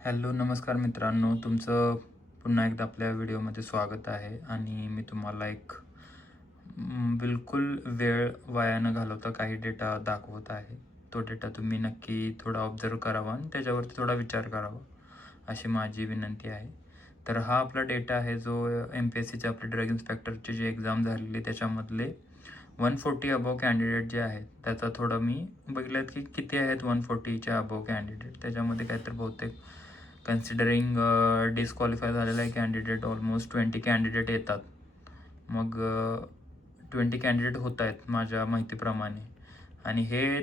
Hello, नमस्कार मित्रांनो. तुमचं पुन्हा एकदा आपल्या व्हिडिओमध्ये स्वागत आहे आणि मी तुम्हाला एक बिलकुल वेळ वाया न घालवता काही डेटा दाखवत आहे. तो डेटा तुम्ही नक्की थोडा ऑब्झर्व करावा आणि त्याच्यावरती थोडा विचार करावा, अशी माझी विनंती आहे. तर हा आपला डेटा आहे जो MPSCचे आपले ड्रग इन्स्पेक्टरची जी एक्झाम झालेली त्याच्यामधले 140 अबोव कॅन्डिडेट जे आहेत, त्याचा थोडं मी बघितलं की किती आहेत 140च्या अबोव कॅन्डिडेट. त्याच्यामध्ये काहीतरी बहुतेक कन्सिडरिंग डिस्क्वालिफाय झालेला आहे कॅन्डिडेट ऑलमोस्ट 20 कॅन्डिडेट येतात. मग 20 कॅन्डिडेट होत आहेत माझ्या माहितीप्रमाणे आणि हे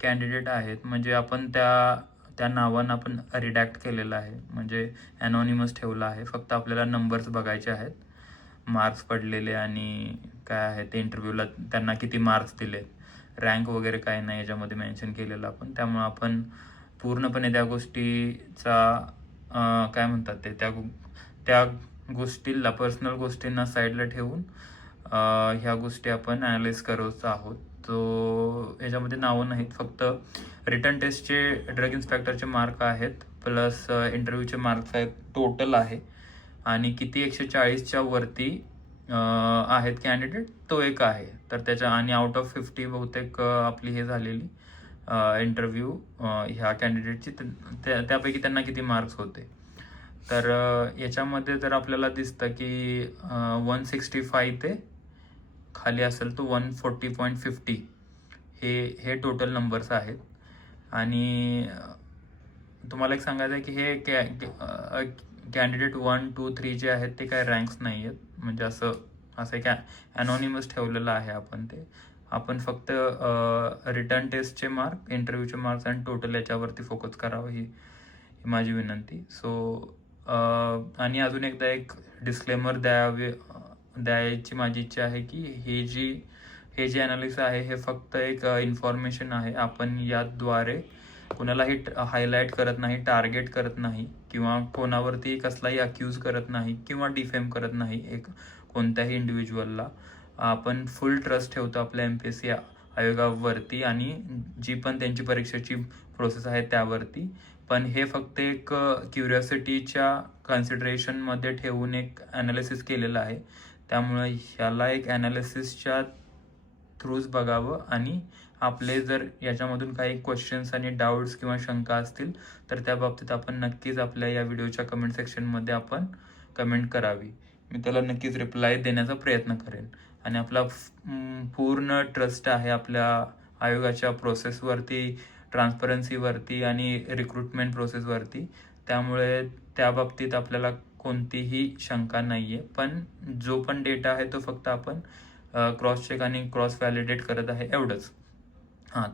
कॅन्डिडेट आहेत म्हणजे आपण त्या त्या नावानं आपण रिडॅक्ट केलेलं आहे, म्हणजे ॲनॉनिमस ठेवलं आहे. फक्त आपल्याला नंबर्स बघायचे आहेत, मार्क्स पडलेले आणि काय आहे ते इंटरव्ह्यूला त्यांना किती मार्क्स दिले. रँक वगैरे काय नाही याच्यामध्ये मेन्शन केलेलं आपण. त्यामुळं आपण पूर्णपणे त्या गोष्टीचा काय म्हणतात ते त्या गोष्टीला पर्सनल गोष्टींना साईडला ठेवून ह्या गोष्टी आपण ॲनालाइज करत आहोत. तो ह्याच्यामध्ये नावं नाहीत, फक्त रिटर्न टेस्टचे ड्रग इन्स्पेक्टरचे मार्क आहेत प्लस इंटरव्ह्यूचे मार्क्स आहेत, टोटल आहे. आणि किती 140च्या वरती आहेत कॅन्डिडेट तो एक आहे. तर त्याच्या आणि आउट ऑफ 50 बहुतेक आपली हे झालेली इंटरव्ह्यू ह्या कॅन्डिडेटची त्यापैकी त्यांना किती मार्क्स होते. तर याच्यामध्ये जर आपल्याला दिसतं की 165 ते खाली असेल तो 140.50 हे हे टोटल नंबर्स आहेत. आणि तुम्हाला एक सांगायचं आहे की हे कॅन्डिडेट 1, 2, 3 जे आहेत ते काय रँक्स नाही आहेत, म्हणजे असं असं एक ॲनॉनिमस ठेवलेलं आहे आपण फक्त रिटर्न टेस्टचे मार्क, इंटरव्ह्यूचे मार्क्स आणि टोटल याच्यावरती फोकस करावं ही माझी विनंती. आणि अजून एकदा एक डिस्क्लेमर द्यायची माझी इच्छा आहे की हे जे ॲनालिसिस आहे हे फक्त एक इन्फॉर्मेशन आहे. आपण याद्वारे कोणालाही हायलाईट करत नाही, टार्गेट करत नाही किंवा कोणावरती कसलाही अक्यूज करत नाही किंवा डिफेम करत नाही एक कोणत्याही इंडिव्हिज्युअलला. आपण फुल ट्रस्ट ठेवतो आपल्या MPSC आयोगावरती आणि जी पण त्यांची परीक्षेची प्रोसेस आहे त्यावरती. पण हे फक्त एक क्युरिओसिटीच्या कन्सिडरेशनमध्ये ठेवून एक ॲनालिसिस केलेलं आहे. त्यामुळे ह्याला एक ॲनालिसिसच्या थ्रूच बघावं आणि आपले जर याच्यामधून काही क्वेश्चन्स आणि डाऊट्स किंवा शंका असतील तर त्या बाबतीत आपण नक्कीच आपल्या या व्हिडिओच्या कमेंट सेक्शनमध्ये आपण कमेंट करावी. मी त्याला नक्कीच रिप्लाय देण्याचा प्रयत्न करेन. आणि आपला पूर्ण ट्रस्ट आहे आपल्या आयोगाच्या प्रोसेसवरती, ट्रान्सपरन्सीवरती आणि रिक्रुटमेंट प्रोसेसवरती. त्यामुळे त्या बाबतीत आपल्याला कोणतीही शंका नाही आहे. पण जो पण डेटा आहे तो फक्त आपण क्रॉस चेक आणि क्रॉस व्हॅलिडेट करत आहे एवढंच.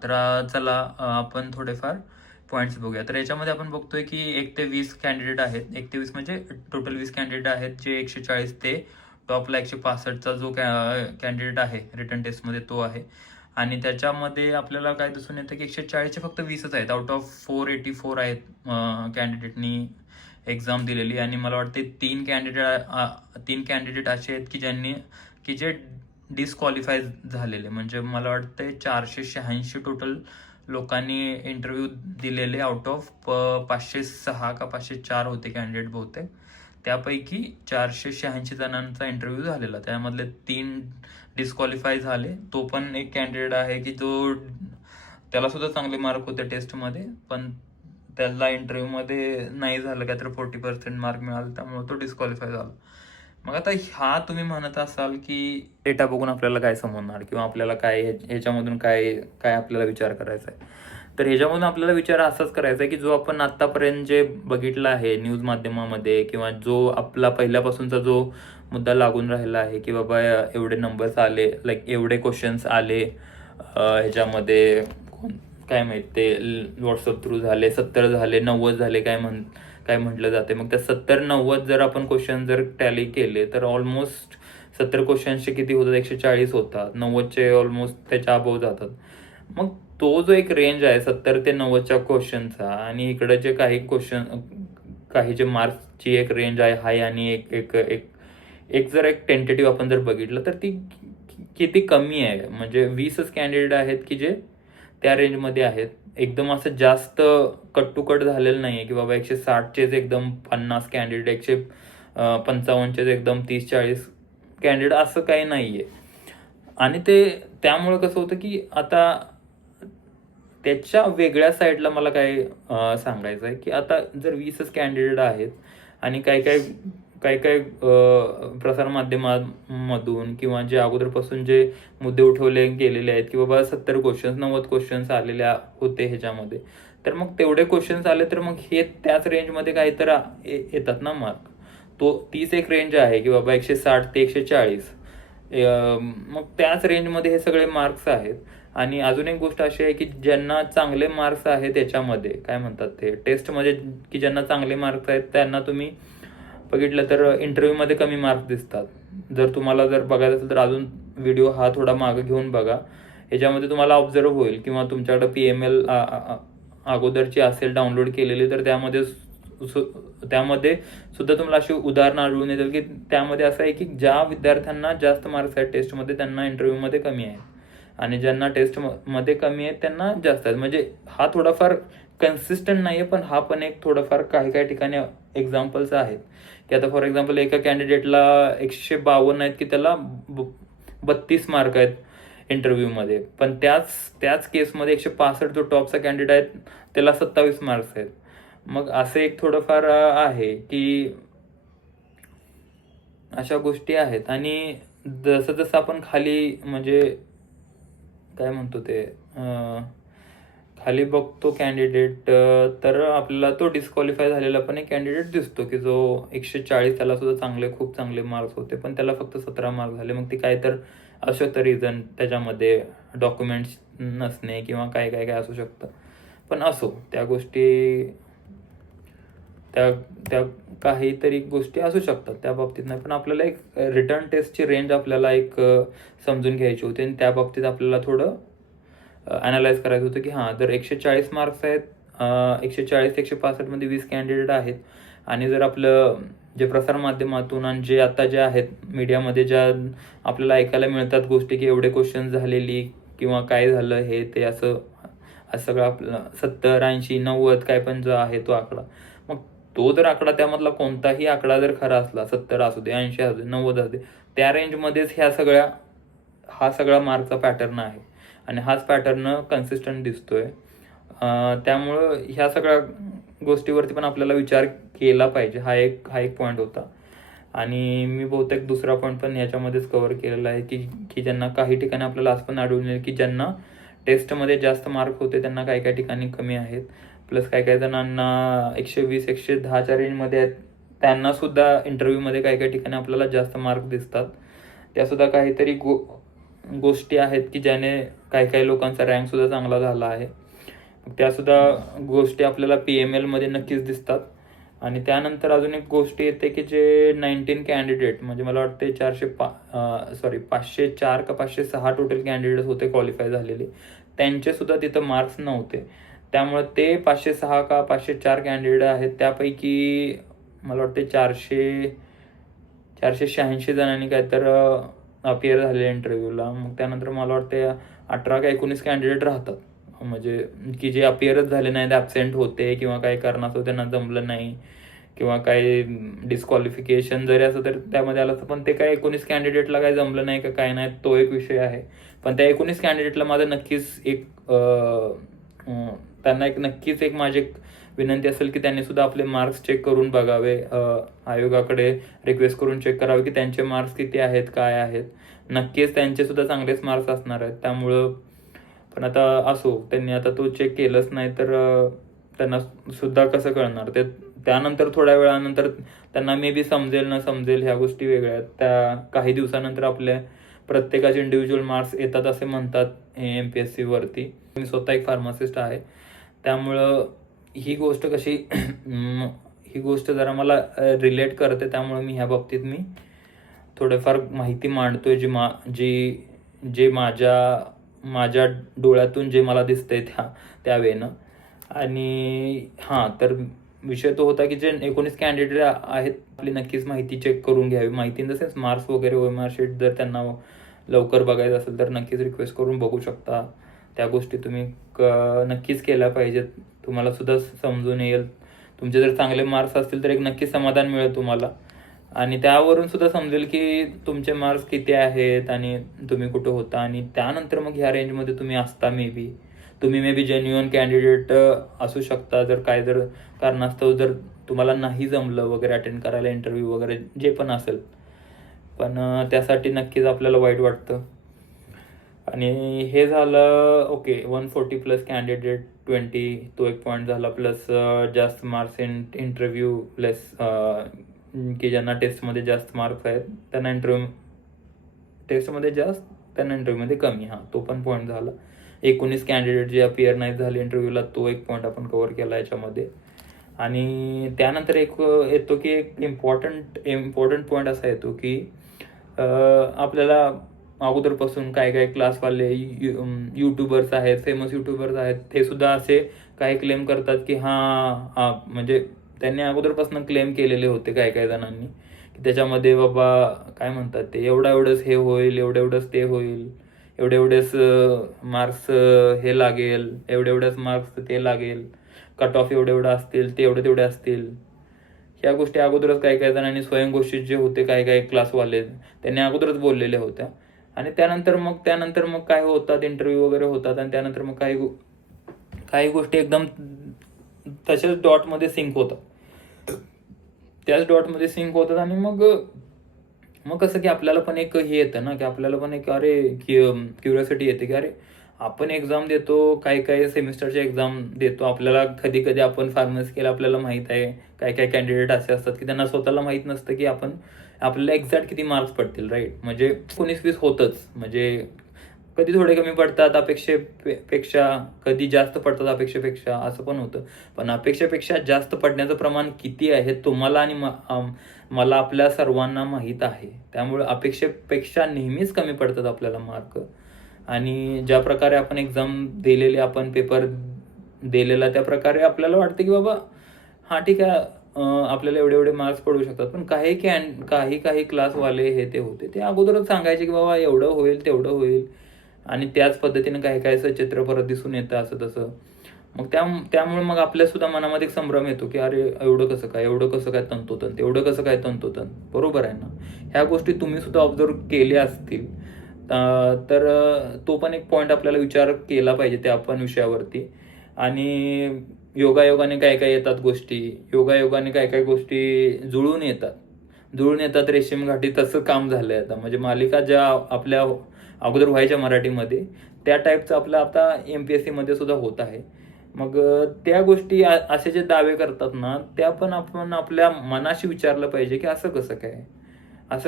तर चला आपण थोडेफार पॉईंट्स बघूया. तर याच्यामध्ये आपण बघतोय की 1 ते 20 कॅन्डिडेट आहेत. 1 ते 20 म्हणजे टोटल 20 कॅन्डिडेट आहेत, जे 140 ते टॉपला 165चा जो कॅन्डिडेट आहे रिटर्न टेस्टमध्ये तो आहे. आणि त्याच्यामध्ये आपल्याला काय दिसून येतं की 140चे फक्त 20च आहेत. आउट ऑफ 484 आहेत कॅन्डिडेटनी एक्झाम दिलेली. आणि मला वाटते 3 कॅन्डिडेट असे आहेत की जे डिस्क्वालिफाय झालेले. म्हणजे मला वाटतं 486 टोटल लोकांनी इंटरव्ह्यू दिलेले आउट ऑफ 506 का 504 होते कॅन्डिडेट बहुतेक. त्यापैकी 486 जणांचा इंटरव्ह्यू झालेला, त्यामधले 3 डिस्क्वालिफाय झाले. तो पण एक कॅन्डिडेट आहे की जो त्याला सुद्धा चांगले मार्क होते टेस्टमध्ये, पण त्याला इंटरव्ह्यूमध्ये नाही झालं, काहीतरी 40% मार्क मिळाले, त्यामुळे तो डिस्क्वालिफाय झाला. मग आता हा तुम्ही म्हणत असाल की डेटा बघून आपल्याला काय समजणार किंवा आपल्याला काय ह्याच्यामधून काय काय आपल्याला विचार करायचा आहे. तर ह्याच्यामधून आपल्याला विचार असाच करायचा आहे की जो आपण आत्तापर्यंत जे बघितलं आहे न्यूज माध्यमामध्ये किंवा जो आपला पहिल्यापासूनचा जो मुद्दा लागून राहिला आहे की बाबा एवढे नंबर्स आले, लाईक एवढे क्वेश्चन्स आले ह्याच्यामध्ये, काय माहित ते व्हॉट्सअप थ्रू झाले, 70 झाले, 90 झाले, काय म्हटलं जाते. मग त्या 70-90 जर आपण क्वेश्चन जर टॅली केले तर ऑलमोस्ट 70 क्वेश्चन्सचे किती होतात, 140 होतात. 90चे ऑलमोस्ट त्याच्या अबोव जातात. मग तो जो एक रेंज आहे 70 ते 90च्या क्वेश्चनचा, आणि इकडे जे काही जे मार्क्सची एक रेंज आहे हाय, आणि एक एक एक एक जर एक टेंटेटिव्ह आपण जर बघितलं तर ती किती कमी आहे. म्हणजे 20च कॅन्डिडेट आहेत की जे त्या रेंजमध्ये आहेत. एकदम असं जास्त कट टू कट झालेलं नाही आहे की बाबा 160चेच एकदम 50 कॅन्डिडेट, 155चेच एकदम 30-40 कॅन्डिडेट, असं काही नाही आहे. आणि ते त्यामुळे कसं होतं की आता त्याच्या वेगळ्या साईडला मला काय सांगायचं आहे की आता जर 20च कॅन्डिडेट आहेत आणि काही प्रसारमाध्यमांमधून किंवा जे अगोदरपासून जे मुद्दे उठवले गेलेले आहेत की बाबा 70 क्वेश्चन्स 90 क्वेश्चन्स आलेले होते ह्याच्यामध्ये, तर मग तेवढे क्वेश्चन्स आले तर मग हे त्याच रेंजमध्ये काहीतरी येतात ना मार्क. तीच एक रेंज आहे की बाबा 160 ते 140. मग त्याच रेंजमध्ये हे सगळे मार्क्स आहेत. आणि अजून एक गोष्ट अशी आहे की ज्यांना चांगले मार्क्स आहेत त्याच्यामध्ये काय म्हणतात ते टेस्टमध्ये, की ज्यांना चांगले मार्क्स आहेत त्यांना तुम्ही बघितलं तर इंटरव्ह्यूमध्ये कमी मार्क्स दिसतात. जर तुम्हाला जर बघायचं असेल तर अजून व्हिडिओ हा थोडा मागे घेऊन बघा. याच्यामध्ये तुम्हाला ऑब्झर्व होईल किंवा तुमच्याकडे PML अगोदरची असेल डाउनलोड केलेली तर त्यामध्ये सुद्धा तुम्हाला अशी उदाहरणं आढळून येतील की त्यामध्ये असं आहे की ज्या विद्यार्थ्यांना जास्त मार्क्स आहेत टेस्टमध्ये त्यांना इंटरव्ह्यूमध्ये कमी आहेत आणि ज्यांना टेस्टमध्ये कमी आहेत त्यांना जास्त आहेत. म्हणजे हा थोडाफार कन्सिस्टंट नाही आहे, पण हा पण एक थोडंफार काही ठिकाणी एक्झाम्पल्स आहेत की आता फॉर एक्झाम्पल एका कॅन्डिडेटला 152 आहेत की त्याला 32 मार्क आहेत इंटरव्ह्यूमध्ये, पण त्याच केसमध्ये 165 जो टॉपचा कॅन्डिडेट आहे त्याला 27 मार्क्स आहेत. मग असं एक थोडंफार आहे की अशा गोष्टी आहेत. आणि जसं जसं आपण खाली म्हणजे काय म्हणतो ते खाली बघतो कॅन्डिडेट, तर आपल्याला तो डिस्क्वालिफाय झालेला पण एक कॅन्डिडेट दिसतो की जो 140, त्याला सुद्धा खूप चांगले मार्क्स होते पण त्याला फक्त 17 मार्क्स झाले. मग ते काय तर असू शकतं रिझन, त्याच्यामध्ये डॉक्युमेंट्स नसणे किंवा काय काय काय असू शकतं. पण असो, त्या गोष्टी त्या काहीतरी गोष्टी असू शकतात त्या बाबतीत नाही. पण आपल्याला एक रिटर्न टेस्टची रेंज आपल्याला एक समजून घ्यायची होती आणि त्या बाबतीत आपल्याला थोडं अनालाइज करायचं होतं की हां, जर 140 मार्क्स आहेत, 140 ते 165 मध्ये 20 कॅन्डिडेट आहेत आणि जर आपलं जे प्रसारमाध्यमातून आणि जे आता जे आहेत मीडियामध्ये ज्या आपल्याला ऐकायला मिळतात गोष्टी की एवढे क्वेश्चन झालेली किंवा काय झालं हे ते असं सगळं आपलं 70, 80, 90 काय पण जो आहे तो आकडा, मग तो जर आकडा त्यामधला कोणताही आकडा जर खरा असला, 70 असू दे, 80 असू दे, 90 असू दे, त्या रेंजमध्येच हा सगळा मार्कचा पॅटर्न आहे आणि हाच पॅटर्न कन्सिस्टंट दिसतोय. त्यामुळं ह्या सगळ्या गोष्टीवरती पण आपल्याला विचार केला पाहिजे. हा एक पॉईंट होता. आणि मी बहुतेक दुसरा पॉईंट पण याच्यामध्येच कव्हर केलेला आहे की ज्यांना काही ठिकाणी आपल्याला असं पण आढळून येईल की ज्यांना टेस्टमध्ये जास्त मार्क होते त्यांना काही ठिकाणी कमी आहेत. प्लस काही जणांना 120, 110च्या रेंजमध्ये आहेत त्यांना सुद्धा इंटरव्ह्यूमध्ये काही ठिकाणी आपल्याला जास्त मार्क दिसतात. त्यासुद्धा काहीतरी गोष्टी आहेत की ज्याने काही लोकांचा रँक सुद्धा चांगला झाला आहे. त्यासुद्धा गोष्टी आपल्याला PML मध्ये नक्कीच दिसतात. आणि त्यानंतर अजून एक गोष्ट येते की जे 19 कॅन्डिडेट, म्हणजे मला वाटते 504 का 506 टोटल कॅन्डिडेट होते क्वालिफाय झालेले, त्यांचे सुद्धा तिथं मार्क्स नव्हते. त्यामुळे ते 506 का 504 कॅन्डिडेट आहेत त्यापैकी मला वाटते 486 जणांनी काय तर अपिअर झाले इंटरव्ह्यूला. मग त्यानंतर मला वाटते 18 का 19 कॅन्डिडेट राहतात, म्हणजे की जे अपिअरच झाले नाहीत, ॲबसेंट होते किंवा काही कारणास्तव त्यांना जमलं नाही किंवा काही डिस्क्वालिफिकेशन जरी असं तर त्यामध्ये आलं असतं, पण ते काय 19 कॅन्डिडेटला काही जमलं नाही का काय नाही, तो एक विषय आहे. पण त्या 19 कॅन्डिडेटला माझं नक्कीच नक्कीच एक माझी विनंती असेल की त्यांनी सुद्धा आपले मार्क्स चेक करून बघावे, आयोगाकडे रिक्वेस्ट करून चेक करावे की त्यांचे मार्क्स किती आहेत, काय आहेत. नक्कीच त्यांचे सुद्धा चांगलेच मार्क्स असणार आहेत. त्यामुळं पण आता असो, त्यांनी आता तो चेक केलंच नाही तर त्यांना सुद्धा कसं कळणार ते. त्यानंतर थोड्या वेळानंतर त्यांना मे बी समजेल न समजेल, ह्या गोष्टी वेगळ्या आहेत. त्या काही दिवसानंतर आपल्या प्रत्येकाचे इंडिव्हिज्युअल मार्क्स येतात असे म्हणतात MPSC वरती. मी स्वतः एक फार्मासिस्ट आहे, त्यामुळं ही गोष्ट जरा मला रिलेट करते. त्यामुळे मी ह्या बाबतीत मी थोडंफार माहिती मांडतोय जे माझ्या डोळ्यातून जे मला दिसतंय त्या वेळेनं. आणि हां, तर विषय तो होता की जे 19 कॅन्डिडेट आहेत आपली नक्कीच माहिती चेक करून घ्यावी. माहिती इन द सेन्स मार्क्स वगैरे, OMR शीट जर त्यांना लवकर बघायचं असेल तर नक्कीच रिक्वेस्ट करून बघू शकता. त्या गोष्टी तुम्ही नक्कीच केल्या पाहिजेत. तुम्हाला सुद्धा समजून येईल. तुमचे जर चांगले मार्क्स असतील तर एक नक्कीच समाधान मिळेल तुम्हाला, आणि त्यावरून सुद्धा समजेल की तुमचे मार्क्स किती आहेत आणि तुम्ही कुठं होता. आणि त्यानंतर मग ह्या रेंजमध्ये तुम्ही असता. तुम्ही मे बी जेन्युअन कॅन्डिडेट असू शकता. जर कारणास्तव जर तुम्हाला नाही जमलं वगैरे अटेंड करायला इंटरव्ह्यू वगैरे जे पण असेल, पण त्यासाठी नक्कीच आपल्याला वाईट वाटतं. आणि हे झालं ओके 140+ कॅन्डिडेट 20 तो एक पॉईंट झाला. प्लस जास्त मार्क्स इन इंटरव्ह्यू लेस, की ज्यांना टेस्टमध्ये जास्त मार्क्स आहेत त्यांना टेस्टमध्ये जास्त, त्यांना इंटरव्ह्यूमध्ये कमी. तो पण पॉईंट झाला. 19 कॅन्डिडेट जे अपियर नाही झाले इंटरव्ह्यूला, तो एक पॉईंट आपण कव्हर केला याच्यामध्ये. आणि त्यानंतर एक येतो की एक इम्पॉर्टंट पॉईंट असा येतो की आपल्याला अगोदरपासून काय क्लासवाले यूट्यूबर्स आहेत, फेमस यूट्यूबर्स आहेत, ते सुद्धा असे काही क्लेम करतात की म्हणजे त्यांनी अगोदरपासून क्लेम केलेले होते काही जणांनी की त्याच्यामध्ये बाबा काय म्हणतात ते एवढंच हे होईल, एवढंच ते होईल, एवढेच मार्क्स हे लागेल, एवढेच मार्क्स ते लागेल, कट ऑफ एवढं असतील, ते तेवढे असतील. ह्या गोष्टी अगोदरच काही जणांनी स्वयंघोषित जे होते काही क्लासवाले त्यांनी अगोदरच बोललेल्या होत्या. आणि त्यानंतर मग काय होतात, इंटरव्ह्यू वगैरे होतात, आणि त्यानंतर मग काही गोष्टी एकदम तशाच डॉटमध्ये सिंक होतात. त्याच डॉटमध्ये सिंक होतात. आणि मग कसं की आपल्याला पण एक हे येतं ना की आपल्याला पण एक क्युरियोसिटी येते की अरे आपण एक्झाम देतो, काही सेमिस्टरचे एक्झाम देतो. आपल्याला कधी आपण फार्मसी केलं, आपल्याला माहित आहे काही कॅन्डिडेट असे असतात की त्यांना स्वतःला माहित नसतं की आपल्याला एक्झॅक्ट किती मार्क्स पडतील, राईट. म्हणजे 19-20 होतच, म्हणजे कधी थोडे कमी पडतात अपेक्षेपेक्षा, कधी जास्त पडतात अपेक्षेपेक्षा, असं पण होतं. पण अपेक्षेपेक्षा जास्त पडण्याचं प्रमाण किती आहे तुम्हाला आणि मला आपल्या सर्वांना माहीत आहे. त्यामुळे अपेक्षेपेक्षा नेहमीच कमी पडतात आपल्याला मार्क. आणि ज्या प्रकारे आपण एक्झाम दिलेली, आपण पेपर दिलेला, त्या प्रकारे आपल्याला वाटतं की बाबा ठीक आहे, आपल्याला एवढे मार्क्स पडू शकतात. पण काही क्लासवाले हे ते होते, ते अगोदरच सांगायचे की बाबा एवढं होईल, तेवढं होईल, आणि त्याच पद्धतीने काही चित्र परत दिसून येतं असं तसं. मग त्यामुळे मग आपल्या सुद्धा मनामध्ये एक संभ्रम येतो की अरे एवढं कसं काय तंतोतंत, एवढं कसं काय तंतोतंत, बरोबर आहे ना. ह्या गोष्टी तुम्ही सुद्धा ऑब्झर्व केल्या असतील. तर तो पण एक पॉईंट आपल्याला विचार केला पाहिजे त्या पण विषयावरती. आणि योगायोगाने काय येतात गोष्टी, योगायोगाने काय गोष्टी जुळून येतात रेशीम घाटी, तसं काम झालंय आता. म्हणजे मालिका ज्या आपल्या अगोदर व्हायच्या मराठीमध्ये, त्या टाईपचं आपलं आता MPSC मध्ये सुद्धा होत आहे. मग त्या गोष्टी असे जे दावे करतात ना, त्या पण आपण आपल्या मनाशी विचारलं पाहिजे की असं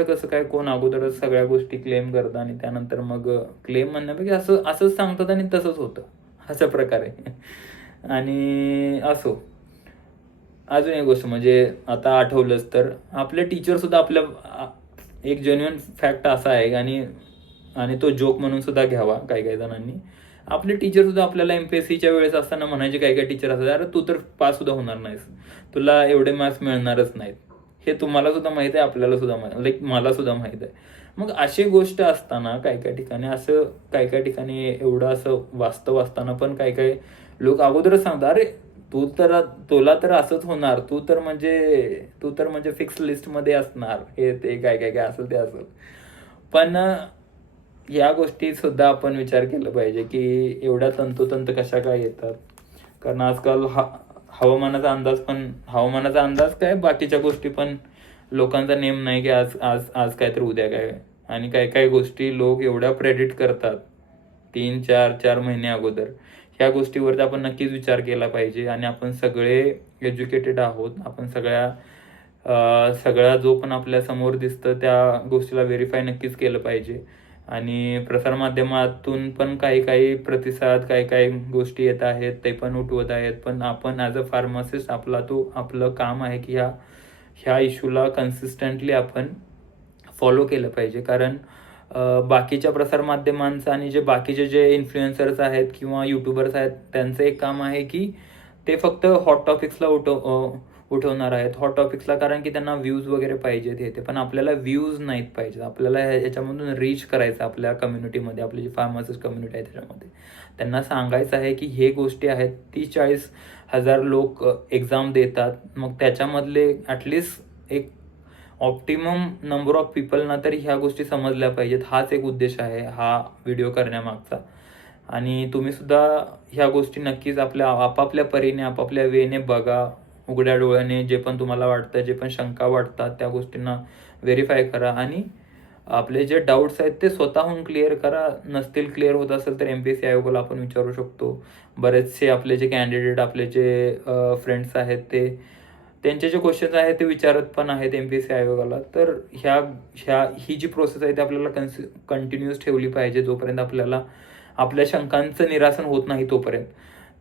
कसं काय कोण अगोदरच सगळ्या गोष्टी क्लेम करतं आणि त्यानंतर मग क्लेम म्हणण्यापैकी असंच सांगतात आणि तसंच होतं, अशा प्रकारे. आणि अजून एक गोष्ट म्हणजे आता आठवलंच तर आपले टीचर सुद्धा एक जेन्युइन फॅक्ट असा आहे, आणि तो जोक म्हणून सुद्धा घ्यावा काही जणांनी. आपले टीचर सुद्धा आपल्याला MPSCच्या वेळेस असताना म्हणायचे, काही टीचर असतात, अरे तू तर पास सुद्धा होणार नाहीस, तुला एवढे मार्क्स मिळणारच नाहीत. हे तुम्हाला सुद्धा माहित आहे, आपल्याला सुद्धा माहित, मला सुद्धा माहित आहे. मग अशी गोष्ट असताना काही ठिकाणी असं काही ठिकाणी एवढं असं वास्तव असताना पण काही लोक अगोदरच सांगतात, अरे तुला तर असंच होणार, तू तर म्हणजे फिक्स लिस्टमध्ये असणार, हे ते काय असेल ते असेल. पण या गोष्टी सुद्धा आपण विचार केला पाहिजे की एवढ्या तंतोतंत कशा काय येतात. कारण आजकाल हवामानाचा अंदाज काय, बाकीच्या गोष्टी पण लोकांचा नेम नाही की आज काय तर उद्या काय. आणि काही गोष्टी लोक एवढ्या प्रेडिक्ट करतात 3-4 महिने अगोदर. ह्या गोष्टीवरती आपण नक्कीच विचार केला पाहिजे. आणि आपण सगळे एज्युकेटेड आहोत, आपण सगळा जो पण आपल्या समोर दिसतं त्या गोष्टीला व्हेरीफाय नक्कीच केलं पाहिजे. आणि प्रसारमाध्यमातून पण काही प्रतिसाद, काही गोष्टी येत आहेत, ते पण उठवत आहेत. पण आपण ॲज अ फार्मासिस्ट आपलं काम आहे की ह्या इश्यूला कन्सिस्टंटली आपण फॉलो केलं पाहिजे. कारण बाकीच्या प्रसारमाध्यमांचं आणि बाकीचे जे इन्फ्लुएन्सर्स आहेत किंवा युट्यूबर्स आहेत, त्यांचं एक काम आहे की ते फक्त हॉट टॉपिक्सला उठवणार आहेत हॉट टॉपिक्सला, कारण की त्यांना व्ह्यूज वगैरे पाहिजेत हे ते. पण आपल्याला व्ह्यूज नाहीत पाहिजेत, आपल्याला याच्यामधून रीच करायचं आपल्या कम्युनिटीमध्ये, आपली जी फार्मासिस्ट कम्युनिटी आहे त्याच्यामध्ये. त्यांना सांगायचं आहे की हे गोष्टी आहेत. 30-40 हजार लोक एक्झाम देतात, मग त्याच्यामधले ॲटलिस्ट एक ऑप्टिमम नंबर ऑफ पीपलना तरी ह्या गोष्टी समजल्या पाहिजेत. हाच एक उद्देश आहे हा व्हिडिओ करण्यामागचा. आणि तुम्हीसुद्धा ह्या गोष्टी नक्कीच आपापल्या परीने आपापल्या वेने बघा, उघड्या डोळ्याने. जे पण तुम्हाला वाटतं, जे पण शंका वाटतात त्या गोष्टींना व्हेरीफाय करा आणि आपले जे डाऊट्स आहेत ते स्वतःहून क्लिअर करा. नसतील क्लिअर होत असेल तर MPSC आयोगाला आपण विचारू शकतो. बरेचसे आपले जे कॅन्डिडेट, आपले जे फ्रेंड्स आहेत त्यांचे जे क्वेश्चन्स आहेत ते विचारत पण आहेत MPSC आयोगाला. तर ही जी प्रोसेस आहे ती आपल्याला कंटिन्यूअस ठेवली पाहिजे जोपर्यंत आपल्याला आपल्या शंकांचं निरासन होत नाही तोपर्यंत.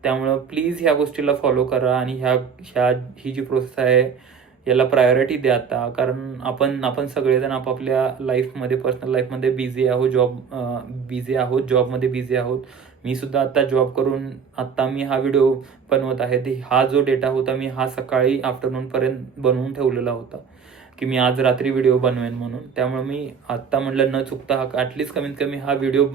त्यामुळं प्लीज ह्या गोष्टीला फॉलो करा आणि ही जी प्रोसेस आहे याला प्रायोरिटी द्या आता. कारण आपण सगळेजण आपापल्या लाईफमध्ये, पर्सनल लाईफमध्ये बिझी आहोत, जॉबमध्ये बिझी आहोत. मी सुद्धा आता जॉब करून आत्ता मी हा व्हिडिओ बनवत आहे. हा जो डेटा होता मी हा सकाळी आफ्टरनूनपर्यंत बनवून ठेवलेला होता की मी आज रात्री व्हिडिओ बनवेन म्हणून. त्यामुळे मी आत्ता म्हटलं न चुकता ॲटलिस्ट कमीत कमी हा व्हिडिओ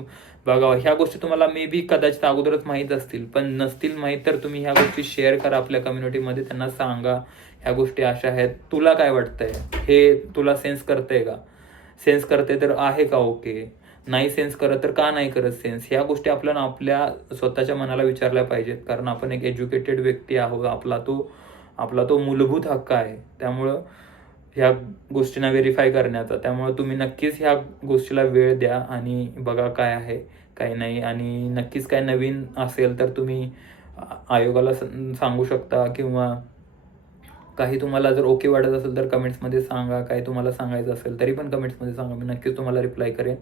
बघावा. ह्या गोष्टी तुम्हाला मे बी कदाचित अगोदरच माहीत असतील, पण नसतील माहीत तर तुम्ही ह्या गोष्टी शेअर करा आपल्या कम्युनिटीमध्ये. त्यांना सांगा ह्या गोष्टी अशा आहेत, तुला काय वाटतंय, हे तुला सेन्स करतंय का, सेन्स करते तर आहे का ओके, नाही सेन्स करत तर का नाही करत सेन्स. ह्या गोष्टी आपल्याला आपल्या स्वतःच्या मनाला विचारल्या पाहिजेत. कारण आपण एक एज्युकेटेड व्यक्ती आहोत, आपला तो मूलभूत हक्क आहे. त्यामुळं ह्या गोष्टींना व्हेरीफाय करण्याचा. त्यामुळे तुम्ही नक्कीच ह्या गोष्टीला वेळ द्या आणि बघा काय आहे काय नाही. आणि नक्कीच काय नवीन असेल तर तुम्ही आयोगाला सांगू शकता, किंवा काही तुम्हाला जर ओके वाटत असेल तर कमेंट्समध्ये सांगा. काही तुम्हाला सांगायचं असेल तरी पण कमेंट्समध्ये सांगा, मी नक्कीच तुम्हाला रिप्लाय करेन.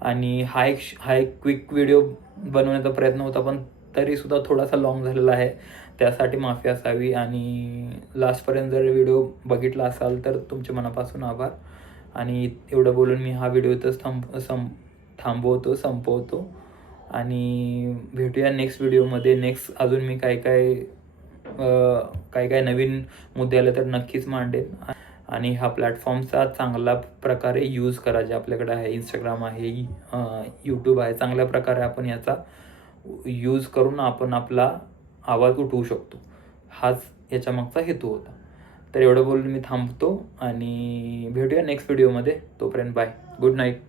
आणि हा एक क्विक व्हिडिओ बनवण्याचा प्रयत्न होता, पण तरीसुद्धा थोडासा लॉंग झालेला आहे, त्यासाठी माफी असावी. आणि लास्टपर्यंत जर व्हिडिओ बघितला असाल तर तुमचे मनापासून आभार. आणि एवढं बोलून मी हा व्हिडिओ इथंच संपवतो आणि भेटूया नेक्स्ट व्हिडिओमध्ये. नेक्स्ट अजून मी काय नवीन मुद्दे आले तर नक्कीच मांडेन. आणि हा प्लॅटफॉर्मचा चांगला प्रकारे यूज करा. जे आपल्याकडे आहे, इंस्टाग्राम आहे, यूट्यूब आहे, चांगल्या प्रकारे आपण याचा यूज करून आपण आपला आवाज उठवू शकतो. हाच याच्या मागचा हेतू होता. तर एवढं बोलून मी थांबतो आणि भेटूया नेक्स्ट व्हिडिओमध्ये. तोपर्यंत बाय, गुड नाईट.